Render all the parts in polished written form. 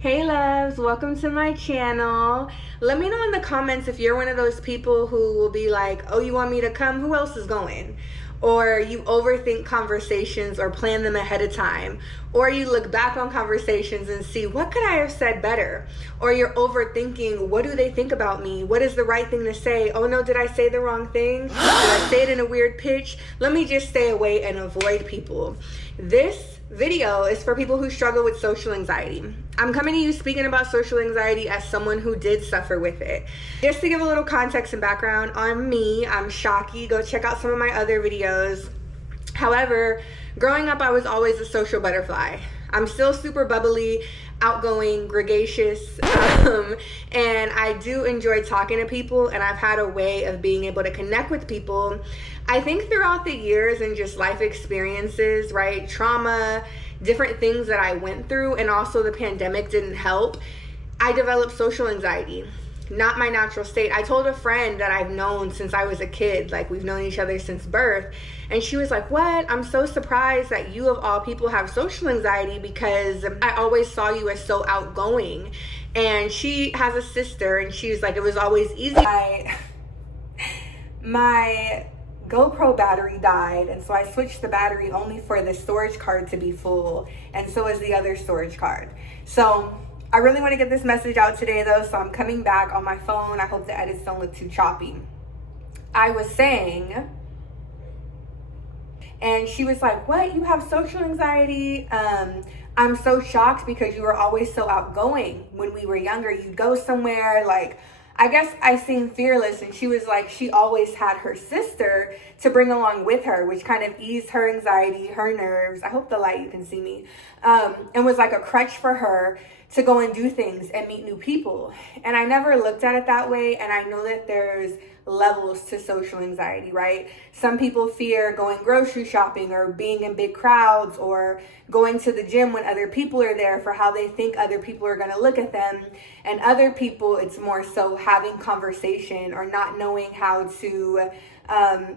Hey loves, welcome to my channel. Let me know in the comments if you're one of those people who will be like, oh, you want me to come? Who else is going? Or you overthink conversations or plan them ahead of time. Or you look back on conversations and see, what could I have said better? Or you're overthinking, what do they think about me? What is the right thing to say? Oh no, did I say the wrong thing? Did I say it in a weird pitch? Let me just stay away and avoid people. This video is for people who struggle with social anxiety. I'm coming to you speaking about social anxiety as someone who did suffer with it. Just to give a little context and background on me, I'm Shocky. Go check out some of my other videos. However, growing up, I was always a social butterfly. I'm still super bubbly, outgoing, gregarious, and I do enjoy talking to people, and I've had a way of being able to connect with people. I think throughout the years and just life experiences, right, trauma, different things that I went through, and also the pandemic didn't help, I developed social anxiety. Not my natural state. I told a friend that I've known since I was a kid, like we've known each other since birth, and she was like, what? I'm so surprised that you of all people have social anxiety because I always saw you as so outgoing. And she has a sister, and she was like, it was always easy. My GoPro battery died, and so I switched the battery only for the storage card to be full, and so is the other storage card. So I really want to get this message out today though, so I'm coming back on my phone. I hope the edits don't look too choppy. I was saying, and she was like, what, you have social anxiety? I'm so shocked because you were always so outgoing when we were younger. You'd go somewhere, like, I guess I seemed fearless, and she was like, she always had her sister to bring along with her, which kind of eased her anxiety, her nerves. I hope the light, you can see me, and was like a crutch for her to go and do things and meet new people. And I never looked at it that way, and I know that there's levels to social anxiety, right? Some people fear going grocery shopping or being in big crowds or going to the gym when other people are there for how they think other people are going to look at them. And other people, it's more so having conversation or not knowing how to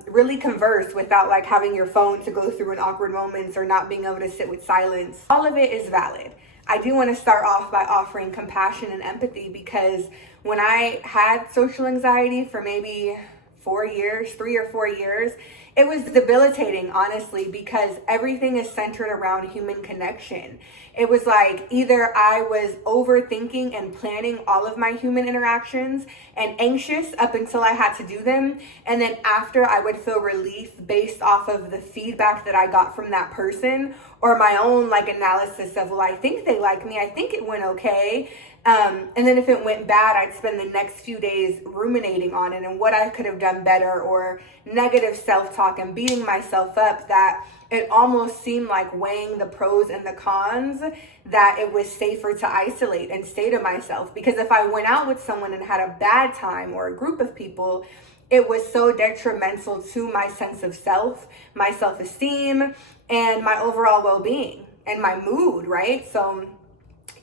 really converse without like having your phone to go through in awkward moments or not being able to sit with silence. All of it is valid. I do want to start off by offering compassion and empathy, because when I had social anxiety for maybe 3 or 4 years, it was debilitating, honestly, because everything is centered around human connection. It was like either I was overthinking and planning all of my human interactions and anxious up until I had to do them. And then after, I would feel relief based off of the feedback that I got from that person or my own like analysis of, well, I think they like me. I think it went okay. And then if it went bad, I'd spend the next few days ruminating on it and what I could have done better, or negative self-talk and beating myself up, that it almost seemed like weighing the pros and the cons, that it was safer to isolate and stay to myself. Because if I went out with someone and had a bad time, or a group of people, it was so detrimental to my sense of self, my self-esteem, and my overall well-being and my mood, right? So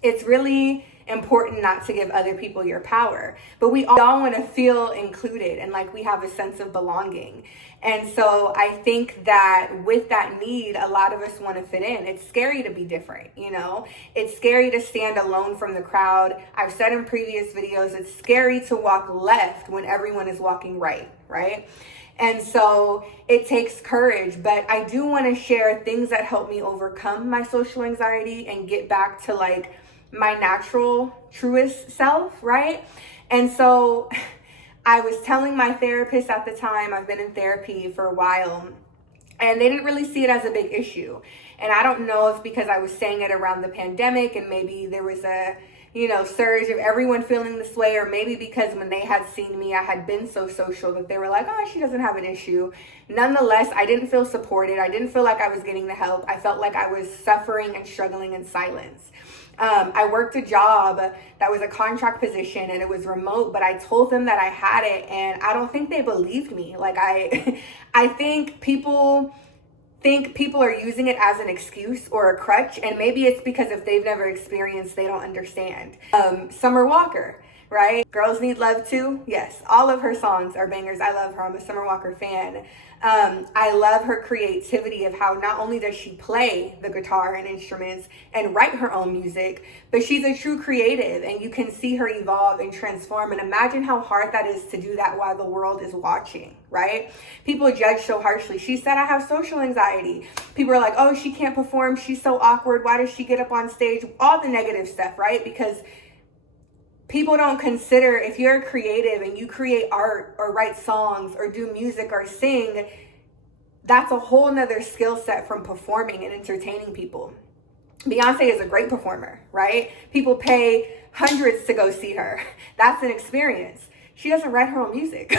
it's really important not to give other people your power, but we all want to feel included and like we have a sense of belonging. And so I think that with that need, a lot of us want to fit in. It's scary to be different, you know? It's scary to stand alone from the crowd. I've said in previous videos, it's scary to walk left when everyone is walking right? And so it takes courage, but I do want to share things that help me overcome my social anxiety and get back to like my natural, truest self, right? And so I was telling my therapist at the time, I've been in therapy for a while, and they didn't really see it as a big issue. And I don't know if because I was saying it around the pandemic and maybe there was a, surge of everyone feeling this way, or maybe because when they had seen me, I had been so social that they were like, oh, she doesn't have an issue. Nonetheless, I didn't feel supported. I didn't feel like I was getting the help. I felt like I was suffering and struggling in silence. I worked a job that was a contract position and it was remote, but I told them that I had it, and I don't think they believed me. Like I think people are using it as an excuse or a crutch, and maybe it's because if they've never experienced, they don't understand. Summer Walker, right? Girls Need Love Too. Yes, all of her songs are bangers. I love her. I'm a Summer Walker fan. I love her creativity of how not only does she play the guitar and instruments and write her own music, but she's a true creative, and you can see her evolve and transform. And imagine how hard that is to do that while the world is watching, right? People judge so harshly. She said, I have social anxiety. People are like, oh, she can't perform. She's so awkward. Why does she get up on stage? All the negative stuff, right? Because people don't consider, if you're creative and you create art or write songs or do music or sing, that's a whole nother skill set from performing and entertaining people. Beyonce is a great performer, right? People pay hundreds to go see her. That's an experience. She doesn't write her own music.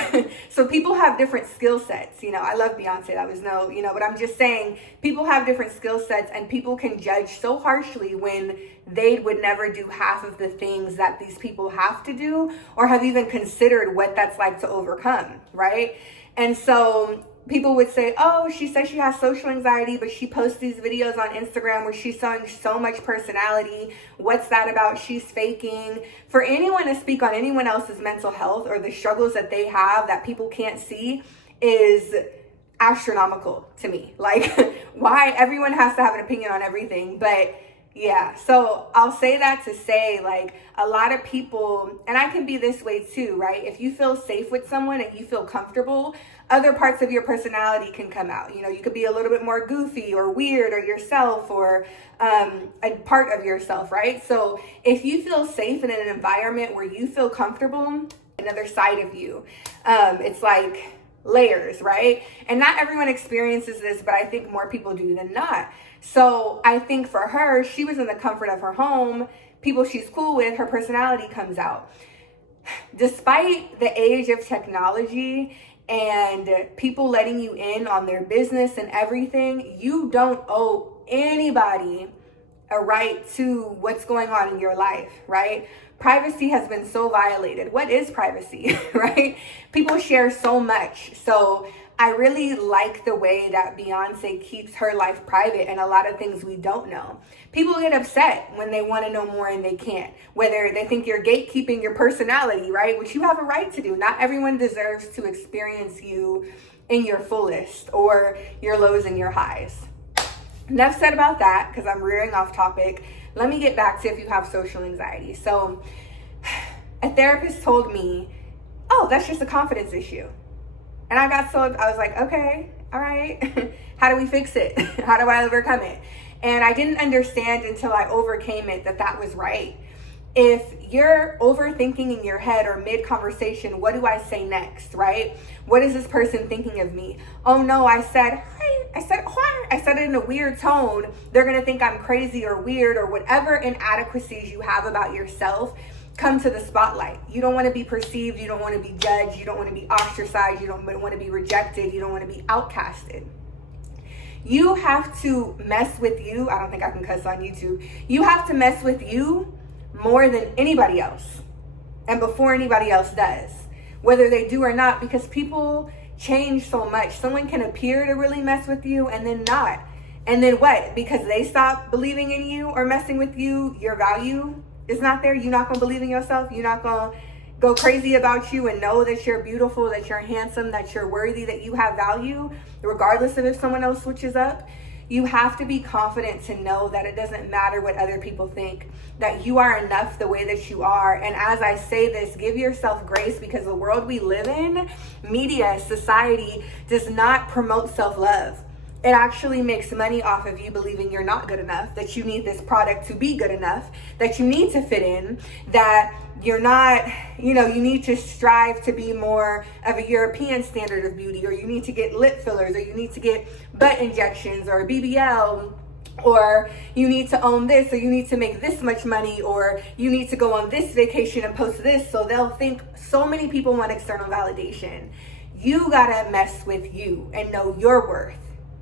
So people have different skill sets. I love Beyonce. That was but I'm just saying people have different skill sets, and people can judge so harshly when they would never do half of the things that these people have to do or have even considered what that's like to overcome, right? And so people would say, oh, she says she has social anxiety, but she posts these videos on Instagram where she's showing so much personality. What's that about? She's faking. For anyone to speak on anyone else's mental health or the struggles that they have that people can't see is astronomical to me. Like, why everyone has to have an opinion on everything. But yeah, so I'll say that to say, like, a lot of people, and I can be this way too, right? If you feel safe with someone and you feel comfortable, other parts of your personality can come out. You could be a little bit more goofy or weird or yourself or a part of yourself, right? So if you feel safe in an environment where you feel comfortable, another side of you, it's like layers, right? And not everyone experiences this, but I think more people do than not. So I think for her, she was in the comfort of her home. People she's cool with, her personality comes out. Despite the age of technology and people letting you in on their business and everything, you don't owe anybody a right to what's going on in your life, right? Privacy has been so violated. What is privacy, right? People share so much. So I really like the way that Beyonce keeps her life private and a lot of things we don't know. People get upset when they want to know more and they can't, whether they think you're gatekeeping your personality, right? Which you have a right to do. Not everyone deserves to experience you in your fullest or your lows and your highs. Enough said about that, because I'm rearing off topic. Let me get back to if you have social anxiety. So a therapist told me, oh, that's just a confidence issue. And I was like, okay, all right. How do we fix it? How do I overcome it? And I didn't understand until I overcame it that was right. If you're overthinking in your head or mid-conversation, what do I say next, right? What is this person thinking of me? Oh no, I said, hi. I said it in a weird tone. They're going to think I'm crazy or weird or whatever inadequacies you have about yourself come to the spotlight. You don't want to be perceived. You don't want to be judged. You don't want to be ostracized. You don't want to be rejected. You don't want to be outcasted. You have to mess with you. I don't think I can cuss on YouTube. You have to mess with you more than anybody else and before anybody else does, whether they do or not, because people change so much. Someone can appear to really mess with you and then not. And then what? Because they stop believing in you or messing with you, your value is not there. You're not going to believe in yourself. You're not going to go crazy about you and know that you're beautiful, that you're handsome, that you're worthy, that you have value, regardless of if someone else switches up. You have to be confident to know that it doesn't matter what other people think, that you are enough the way that you are. And as I say this, give yourself grace, because the world we live in, media, society, does not promote self-love. It actually makes money off of you believing you're not good enough, that you need this product to be good enough, that you need to fit in, that you're not, you need to strive to be more of a European standard of beauty, or you need to get lip fillers, or you need to get butt injections or BBL, or you need to own this, or you need to make this much money, or you need to go on this vacation and post this. So they'll think so many people want external validation. You gotta mess with you and know your worth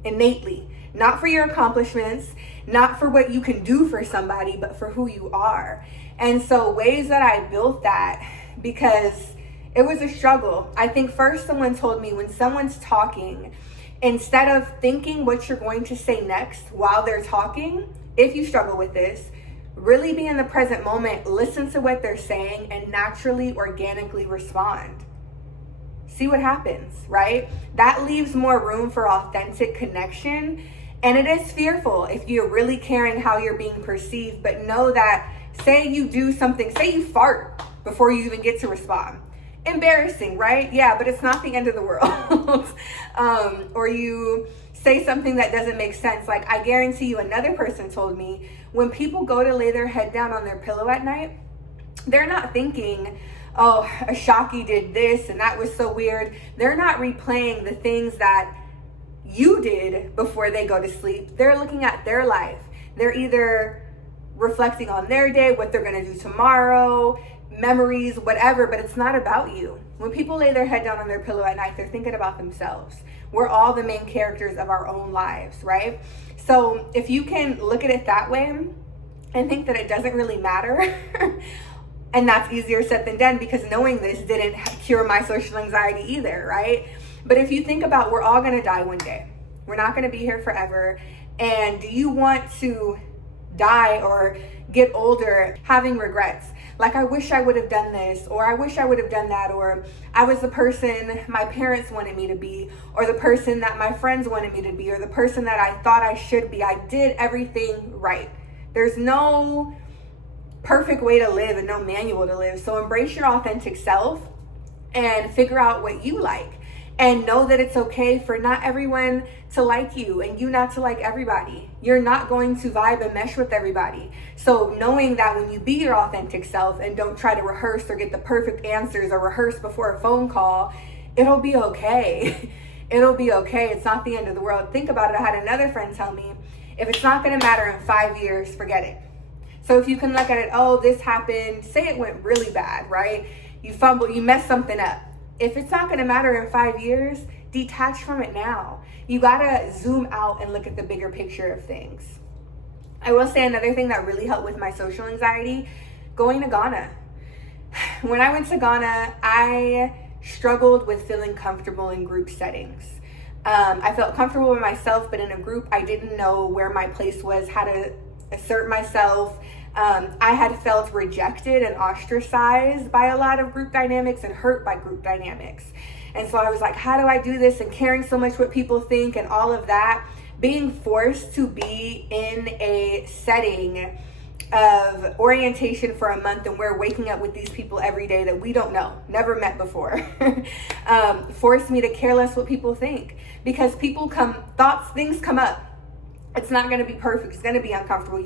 innately, not for your accomplishments, not for what you can do for somebody, but for who you are. And so ways that I built that, because it was a struggle. I think first someone told me, when someone's talking, instead of thinking what you're going to say next while they're talking, if you struggle with this, really be in the present moment, listen to what they're saying, and naturally, organically respond. See what happens, right? That leaves more room for authentic connection. And it is fearful if you're really caring how you're being perceived, but know that say you do something, say you fart before you even get to respond. Embarrassing, right? Yeah, but it's not the end of the world. Or you say something that doesn't make sense. Like, I guarantee you, another person told me, when people go to lay their head down on their pillow at night, they're not thinking, oh, Ashaki did this and that was so weird. They're not replaying the things that you did before they go to sleep. They're looking at their life. They're either reflecting on their day, what they're going to do tomorrow, memories, whatever, but it's not about you. When people lay their head down on their pillow at night, they're thinking about themselves. We're all the main characters of our own lives, right? So if you can look at it that way and think that it doesn't really matter, and that's easier said than done, because knowing this didn't cure my social anxiety either, right? But if you think about, we're all going to die one day. We're not going to be here forever. And do you want to die or get older having regrets? Like, I wish I would have done this, or I wish I would have done that, or I was the person my parents wanted me to be, or the person that my friends wanted me to be, or the person that I thought I should be. I did everything right. There's no perfect way to live and no manual to live. So embrace your authentic self and figure out what you like. And know that it's okay for not everyone to like you and you not to like everybody. You're not going to vibe and mesh with everybody. So knowing that when you be your authentic self and don't try to rehearse or get the perfect answers or rehearse before a phone call, it'll be okay. It'll be okay. It's not the end of the world. Think about it. I had another friend tell me, if it's not going to matter in 5 years, forget it. So if you can look at it, oh, this happened, say it went really bad, right? You fumbled, you messed something up. If it's not going to matter in 5 years, detach from it now. You got to zoom out and look at the bigger picture of things. I will say another thing that really helped with my social anxiety, going to Ghana. When I went to Ghana, I struggled with feeling comfortable in group settings. I felt comfortable with myself, but in a group, I didn't know where my place was, how to assert myself. I had felt rejected and ostracized by a lot of group dynamics and hurt by group dynamics. And so I was like, how do I do this? And caring so much what people think and all of that. Being forced to be in a setting of orientation for a month and we're waking up with these people every day that we don't know, never met before, forced me to care less what people think. Because things come up. It's not going to be perfect. It's going to be uncomfortable.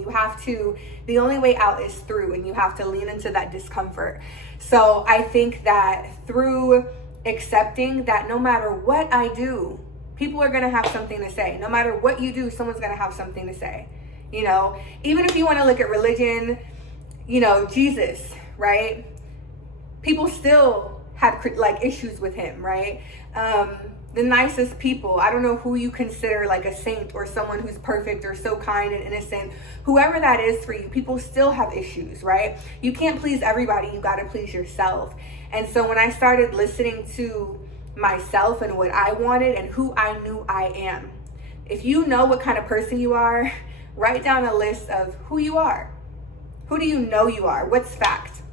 The only way out is through, and you have to lean into that discomfort. So I think that through accepting that no matter what I do, people are going to have something to say. No matter what you do, someone's going to have something to say. You know, even if you want to look at religion, you know, Jesus, right? People still had like issues with him, right? The nicest people. I don't know who you consider like a saint or someone who's perfect or so kind and innocent. Whoever that is for you, people still have issues, right? You can't please everybody. You got to please yourself. And so when I started listening to myself and what I wanted and who I knew I am, if you know what kind of person you are, write down a list of who you are. Who do you know you are? What's fact?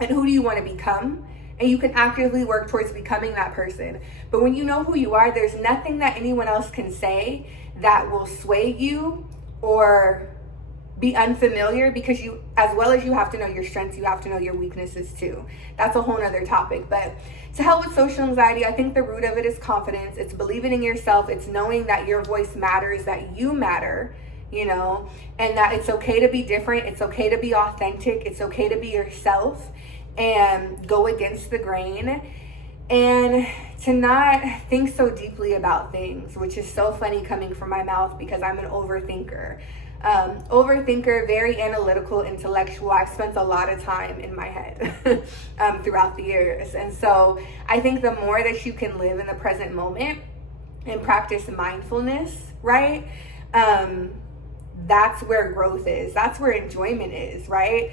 And who do you want to become? And you can actively work towards becoming that person. But when you know who you are, there's nothing that anyone else can say that will sway you or be unfamiliar, because you, as well as you have to know your strengths, you have to know your weaknesses too. That's a whole nother topic. But to help with social anxiety, I think the root of it is confidence. It's believing in yourself. It's knowing that your voice matters, that you matter, you know, and that it's okay to be different. It's okay to be authentic. It's okay to be yourself and go against the grain, and to not think so deeply about things, which is so funny coming from my mouth because I'm an overthinker. Very analytical, intellectual. I've spent a lot of time in my head throughout the years. And so I think the more that you can live in the present moment and practice mindfulness, right? That's where growth is. That's where enjoyment is, right?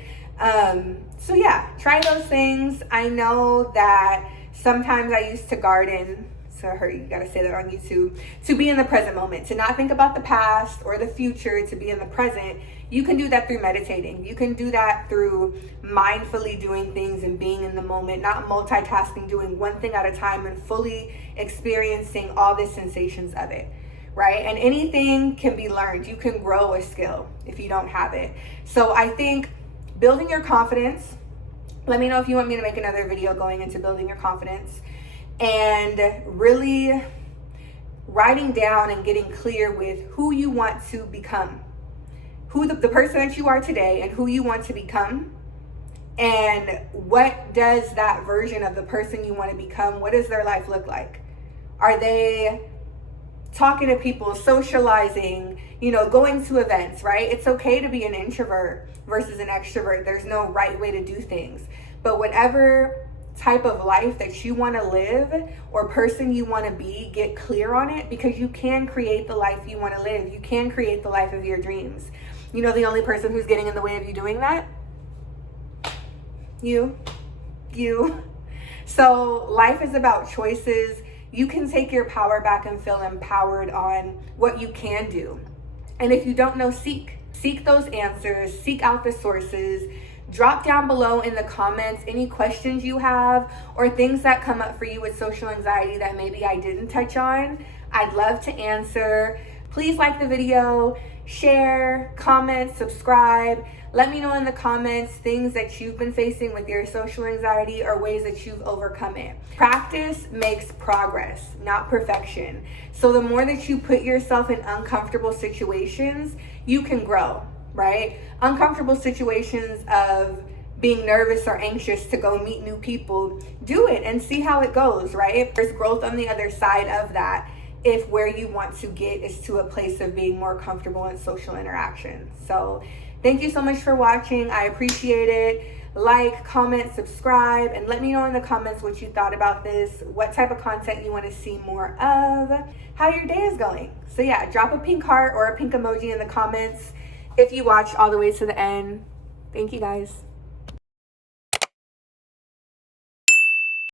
So yeah, try those things. I know that sometimes I used to garden. to her, you gotta say that on YouTube, to be in the present moment, to not think about the past or the future, to be in the present. You can do that through meditating. You can do that through mindfully doing things and being in the moment, not multitasking, doing one thing at a time and fully experiencing all the sensations of it, right? And anything can be learned. You can grow a skill if you don't have it. So I think building your confidence, let me know if you want me to make another video going into building your confidence, and really writing down and getting clear with who you want to become, who the person that you are today and who you want to become, and what does that version of the person you want to become, what does their life look like? Are they talking to people, socializing, going to events, right? It's okay to be an introvert versus an extrovert. There's no right way to do things. But whatever type of life that you want to live or person you want to be, get clear on it, because you can create the life you want to live. You can create the life of your dreams. The only person who's getting in the way of you doing that? You. So life is about choices. You can take your power back and feel empowered on what you can do. And if you don't know, seek those answers, seek out the sources. Drop down below in the comments any questions you have or things that come up for you with social anxiety that maybe I didn't touch on. I'd love to answer. Please like the video, share, comment, subscribe. Let me know in the comments things that you've been facing with your social anxiety or ways that you've overcome it. Practice makes progress, not perfection. So the more that you put yourself in uncomfortable situations, you can grow, right? Uncomfortable situations of being nervous or anxious to go meet new people, do it and see how it goes, right? There's growth on the other side of that if where you want to get is to a place of being more comfortable in social interaction. So thank you so much for watching. I appreciate it. Like, comment, subscribe, and let me know in the comments what you thought about this, what type of content you want to see more of, how your day is going. So yeah, drop a pink heart or a pink emoji in the comments if you watch all the way to the end. Thank you guys.